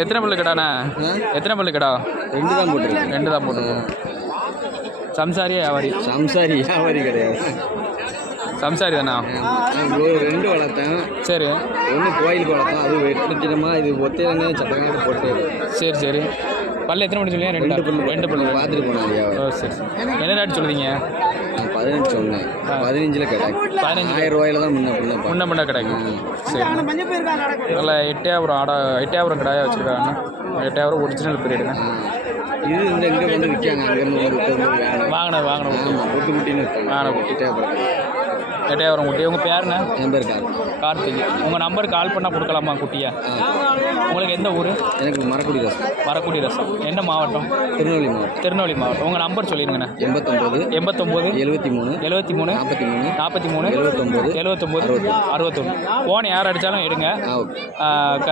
எத்தனை பல்லு கடாண்ணா எத்தனை பல்லு கடா ரெண்டு தான் போட்டிருக்கேன். ரெண்டு தான் போட்டுருக்கோம். சம்சாரியா வியாபாரி? சம்சாரி வியாபாரி கிடையாது. சம்சாரி தானா? ரெண்டு வளர்த்தேன். சரி. ஒன்று கோயிலுக்கு வளர்த்தேன். அது வெட்டினமாக இது ஒத்தையிலே சட்டக்காட்டு போட்டு சரி சரி. பல்லு எத்தனை மணி சொல்லுங்க? ரெண்டு? ரெண்டு பல்லு ரெண்டு பல்லு பார்த்துட்டு வியாபாரி ஓ சரி. சரி என்ன ரேட் சொல்லுவீங்க பதினெட்டு சொன்னேன். பதினஞ்சில் கிடைக்கும். பதினஞ்சு. ஆயிரம் ரூபாயில தான் முன்ன பின்ன முன்ன முன்ன கிடைக்கும். சரி. நல்ல எட்டையாபுரம் ஆடா எட்டையாபுரம் கடாயா வச்சுருக்காங்க. எட்டையாபுரம் ஒரிஜினல் பீரியடுங்க இது இந்த இங்கே வந்து விற்காங்க. அங்கேருந்து வாங்கின இருக்காங்க ஆன குட்டி. கிட்டே அப்புறம் எட்டையாபுரம் குட்டி உங்கள் பேருண்ணே என் பேர் கார் கார்த்திக் உங்கள் நம்பர் கால் பண்ணால் கொடுக்கலாமா குட்டியா? உங்களுக்கு எந்த ஊர்? எனக்கு மரக்குடி ரசம். வரக்குடி ரசம். என்ன மாவட்டம்? திருநெல்வேலி மாவட்டம். திருநெல்வேலி மாவட்டம். உங்கள் நம்பர் சொல்லிடுங்கண்ணே. எண்பத்தொம்பது எண்பத்தொம்போது எழுபத்தி மூணு எழுபத்தி மூணு நாற்பத்தி மூணு நாற்பத்தி மூணு எழுபத்தொம்போது எழுபத்தொம்போது அறுபத்தொன்று ஃபோன் யார் அடித்தாலும் எடுங்க க